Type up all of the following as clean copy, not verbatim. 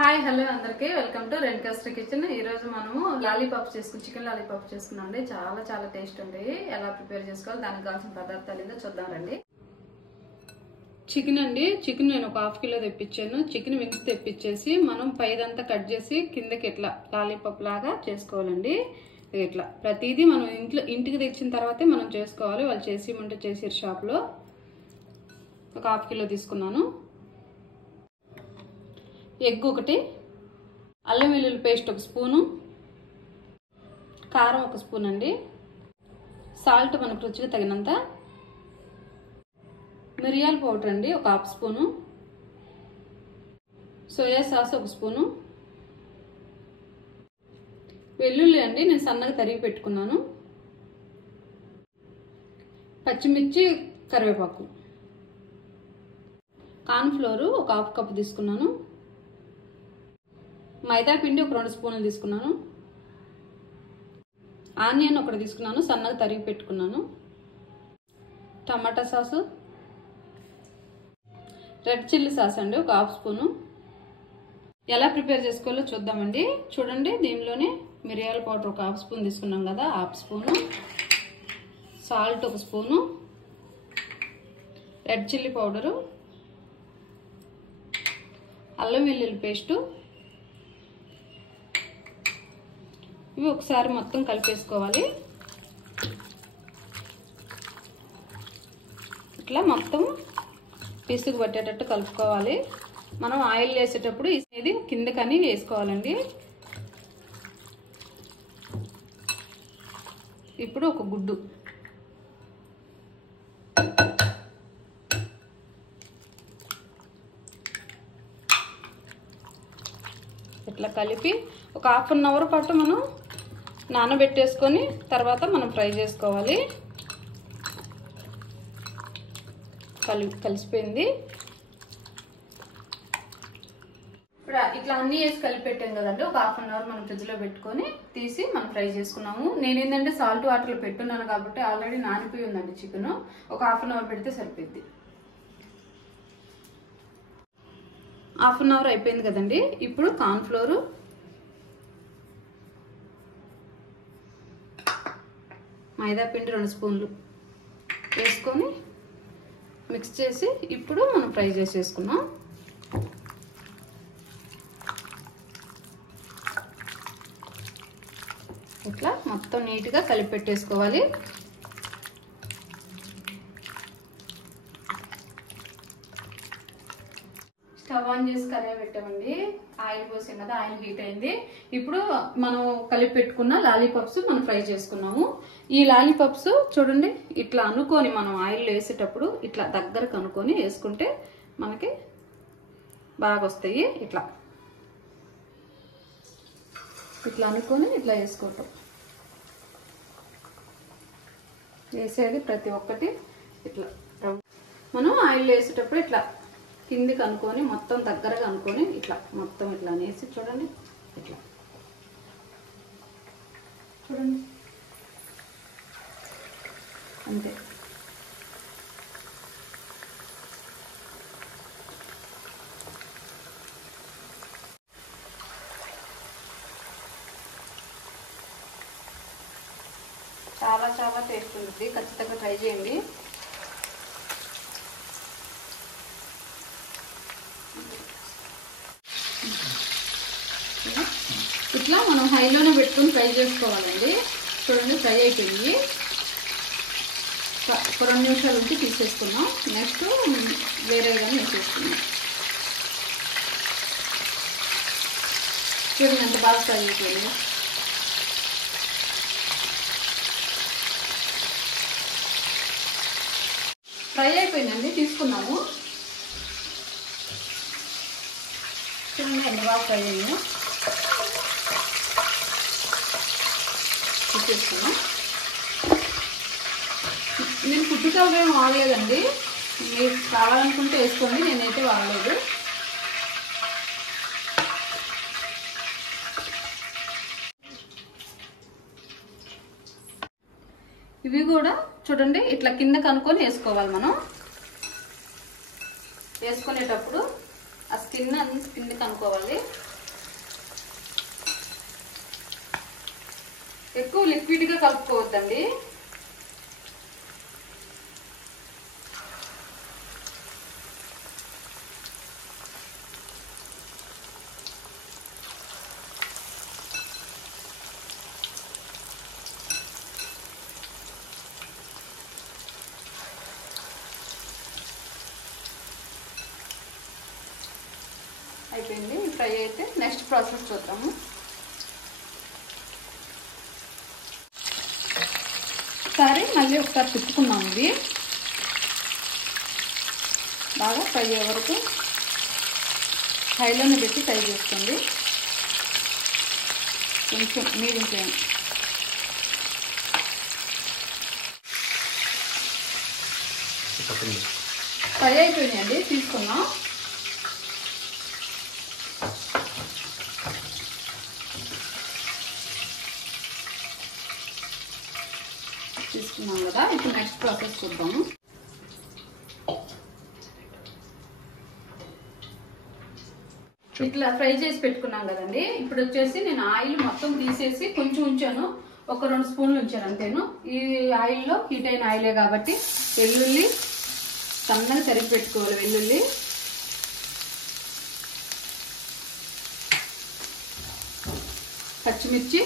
Hi hello అందరికీ welcome to రెన్కాస్టర్ kitchen. ఈ రోజు మనము లాలీపాప్స్ చేసుకుని చికెన్ లాలీపాప్స్ చేసుకున్నామండి. చాలా చాలా టేస్ట్ ఉంటాయి. ఎలా ప్రిపేర్ చేసుకోవాలి, దానికి కావాల్సిన పదార్థాలు ఏందో చూద్దాం రండి. చికెన్ అండి, చికెన్ నేను ఒక హాఫ్ కిలో తెప్పించాను. చికెన్ వింగ్స్ తెప్పించేసి మనం పైదంతా కట్ చేసి కిందకి ఇట్లా లాలీపాప్ లాగా చేసుకోవాలండి. ఇట్లా ప్రతిదీ మనం ఇంటికి తెచ్చిన తర్వాతే మనం చేసుకోవాలి. వాళ్ళు చేసిమంటే చేసారు షాప్లో. ఒక హాఫ్ కిలో తీసుకున్నాను. ఎగ్ ఒకటి, అల్లం వెల్లుల్లి పేస్ట్ ఒక స్పూను, కారం ఒక స్పూన్ అండి, సాల్ట్ మనకు రుచికి తగినంత, మిరియాల పౌడర్ అండి ఒక హాఫ్ స్పూను, సోయా సాస్ ఒక స్పూను, వెల్లుల్లి అండి నేను సన్నగా తరిగి పెట్టుకున్నాను, పచ్చిమిర్చి, కరివేపాకు, కార్న్ ఫ్లోర్ ఒక హాఫ్ కప్ తీసుకున్నాను, మైదా పిండి ఒక 2 స్పూన్లు తీసుకున్నాను, ఆనియన్ ఒకటి తీసుకున్నాను సన్నగా తరిగి పెట్టుకున్నాను, టమాటా సాసు, రెడ్ చిల్లీ సాస్ అండి ఒక హాఫ్ స్పూను. ఎలా ప్రిపేర్ చేసుకోవాలో చూద్దామండి. చూడండి, దీనిలోనే మిరియాల పౌడర్ ఒక హాఫ్ స్పూన్ తీసుకున్నాం కదా, హాఫ్ స్పూను, సాల్ట్ ఒక స్పూను, రెడ్ చిల్లీ పౌడరు, అల్లం వెల్లుల్లి పేస్టు, ఇవి ఒకసారి మొత్తం కలిపేసుకోవాలి. ఇట్లా మొత్తం పీసుకు పట్టేటట్టు కలుపుకోవాలి. మనం ఆయిల్ వేసేటప్పుడు ఇది కిందకని వేసుకోవాలండి. ఇప్పుడు ఒక గుడ్డు, ఇట్లా కలిపి ఒక హాఫ్ అన్ అవర్ పాటు మనం నానబెట్టేసుకొని తర్వాత మనం ఫ్రై చేసుకోవాలి. కలిసిపోయింది. ఇప్పుడు ఇట్లా అన్ని వేసి కలిపి పెట్టాం కదండి. ఒక హాఫ్ అన్ అవర్ మనం ఫ్రిడ్జ్ లో పెట్టుకొని తీసి మనం ఫ్రై చేసుకున్నాము. నేనేంటంటే సాల్ట్ వాటర్లో పెట్టున్నాను కాబట్టి ఆల్రెడీ నానిపోయి ఉందండి చికెన్. ఒక హాఫ్ అన్ అవర్ పెడితే సరిపోద్ది. హాఫ్ అన్ అవర్ అయిపోయింది కదండి. ఇప్పుడు కార్న్ ఫ్లోర్, మైదా పిండి 2 స్పూన్లు వేసుకొని మిక్స్ చేసి ఇప్పుడు మనం ఫ్రై చేసేసుకున్నాం. ఇట్లా మొత్తం నీట్గా కలిపి పెట్టేసుకోవాలి. స్టవ్ ఆన్ చేసి కర్రీ పెట్టామండి. ఆయిల్ పోసాం కదా, ఆయిల్ హీట్ అయింది. ఇప్పుడు మనం కలిపి పెట్టుకున్న లాలీపాప్స్ మనం ఫ్రై చేసుకున్నాము. ఈ లాలీపాప్స్ చూడండి, ఇట్లా అనుకొని మనం ఆయిల్లో వేసేటప్పుడు ఇట్లా దగ్గరకు అనుకొని వేసుకుంటే మనకి బాగా వస్తాయి. ఇట్లా ఇట్లా అనుకొని ఇట్లా వేసుకోవటం. వేసేది ప్రతి ఒక్కటి ఇట్లా మనం ఆయిల్లో వేసేటప్పుడు ఇట్లా కిందికి అనుకొని మొత్తం దగ్గరగా అనుకొని ఇట్లా మొత్తం ఇట్లా అనేసి చూడండి, ఇట్లా చూడండి, అంతే. చాలా చాలా టేస్ట్ ఉంటుంది. ఖచ్చితంగా ట్రై చేయండి. ఇట్లా మనం హైలోనే పెట్టుకొని ఫ్రై చేసుకోవాలండి. చూడండి, ఫ్రై అయిపోయింది. ఒక 2 నిమిషాలు ఉంచి తీసేసుకున్నాం. నెక్స్ట్ వేరే కానీ వేసేసుకున్నాం. చూడండి ఎంత బాగా ఫ్రై అయిపోయింది. ఫ్రై అయిపోయిందండి, తీసుకున్నాము. చూడండి ఎంత బాగా ఫ్రై అయ్యింది. తీసుకున్నాం. నేను ఫుడ్ కలర్ ఏం వాడలేదండి. మీరు కావాలనుకుంటే వేసుకోండి, నేనైతే వాడలేదు. ఇవి కూడా చూడండి ఇట్లా కింద కనుక్కొని వేసుకోవాలి. మనం వేసుకునేటప్పుడు ఆ స్కిన్ అంతా కిందకి అనుకోవాలి. ఎక్కువ లిక్విడ్గా కలుపుకోవద్దండి. అయిపోయింది ఫ్రై అయితే నెక్స్ట్ ప్రాసెస్ చూద్దాము. మళ్ళీ ఒకసారి తిప్పుకున్నాము. ఇది బాగా ఫ్రై అయ్యే వరకు హైలోనే పెట్టి ఫ్రై చేసుకోండి. కొంచెం మీడియం ఫ్లేమ్. ఫ్రై అయిపోయినాయండి, తీసుకున్నాం. తీసుకున్నాం కదా, ఇప్పుడు నెక్స్ట్ ప్రాసెస్ చూద్దాము. ఇట్లా ఫ్రై చేసి పెట్టుకున్నాం కదండి. ఇప్పుడు వచ్చేసి నేను ఆయిల్ మొత్తం తీసేసి కొంచెం ఉంచాను, ఒక 2 స్పూన్లు ఉంచాను అంతేను. ఈ ఆయిల్లో హీట్ అయిన ఆయిలే కాబట్టి వెల్లుల్లి సన్నగా తరిగి పెట్టుకోవాలి. వెల్లుల్లి, పచ్చిమిర్చి,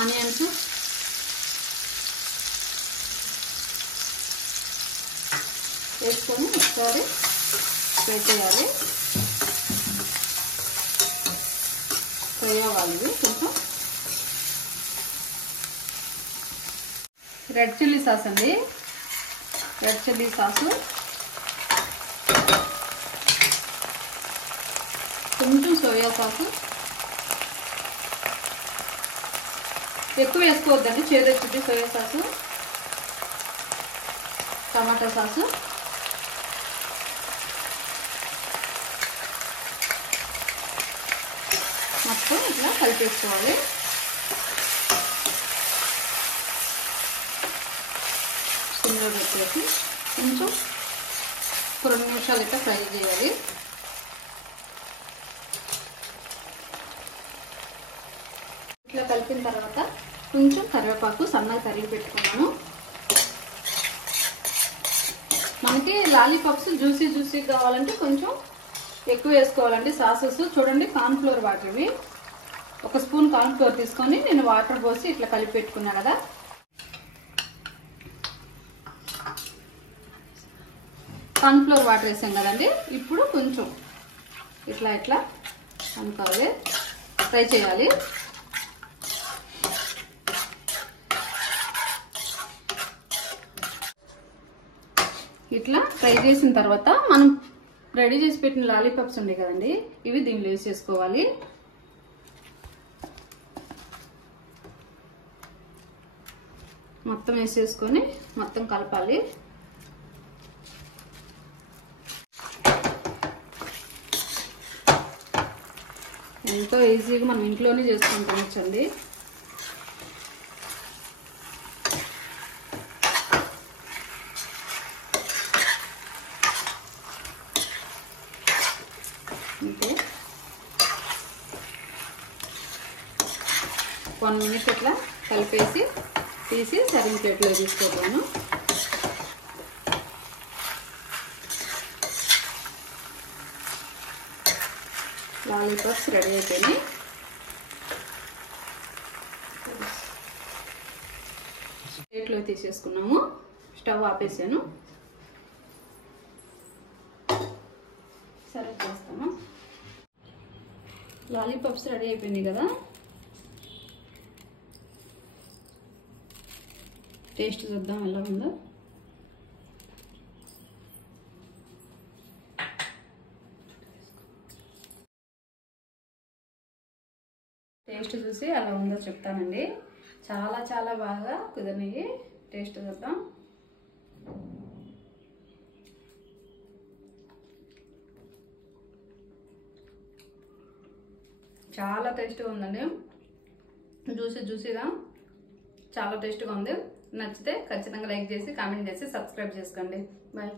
ఆనియన్స్, వేసుకొని ఒకసారి ఫ్రై చేయాలి. ఫ్రై అవ్వాలి కొంచెం. రెడ్ చిల్లీ సాస్ అండి, రెడ్ చిల్లీ సాసు కొంచెం, సోయా సాసు ఎక్కువ వేసుకోవద్దండి, చేదొచ్చింది. సోయా సాసు, టమాటా సాసు, మొత్తం ఇట్లా కలిపేసుకోవాలి. సిమ్లో పెట్టేసి కొంచెం 2 నిమిషాలు ఇట్లా ఫ్రై చేయాలి. ఇట్లా కలిపిన తర్వాత కొంచెం కరివేపాకు సన్నగా తరిగి పెట్టుకున్నాను. మనకి లాలీపాప్స్ జ్యూసీ కావాలంటే కొంచెం ఎక్కువ వేసుకోవాలండి. సాసెస్ చూడండి, కార్న్ఫ్లోర్ వాటర్ ఇవి. 1 స్పూన్ కార్న్ఫ్లోర్ తీసుకొని నేను వాటర్ పోసి ఇట్లా కలిపి పెట్టుకున్నా కదా. కార్న్ఫ్లోర్ వాటర్ వేసాం కదండి. ఇప్పుడు కొంచెం ఇట్లా అనుకోవాలి, ఫ్రై చేయాలి. ఇట్లా ఫ్రై చేసిన తర్వాత మనం రెడీ చేసి పెట్టిన లాలీపాప్స్ ఉన్నాయి కదండి, ఇవి దీనిలో వేసేసుకోవాలి. మొత్తం వేసేసుకొని మొత్తం కలపాలి. ఎంతో ఈజీగా మనం ఇంట్లోనే చేసుకుంటామొచ్చండి. అంతే, 1 మినిట్ ఇట్లా కలిపేసి తీసి సర్వింగ్ ప్లేట్లో తీసుకుంటాను. లాలీపాప్స్ రెడీ అయిపోయినాయి. ప్లేట్లో తీసేసుకున్నాము. స్టవ్ ఆపేసాను, సర్వ్ చేస్తాము. లాలీపాప్స్ రెడీ అయిపోయినాయి కదా. టేస్ట్ చూద్దాం ఎలా ఉందో. టేస్ట్ చూసి ఎలా ఉందో చెప్తానండి. చాలా బాగా కుదిరినాయి. టేస్ట్ చూద్దాం. చాలా టేస్ట్గా ఉందండి. జ్యూసీగా చాలా టేస్ట్గా ఉంది. నచ్చితే ఖచ్చితంగా లైక్ చేసి కామెంట్ చేసి సబ్స్క్రైబ్ చేసుకోండి. బాయ్.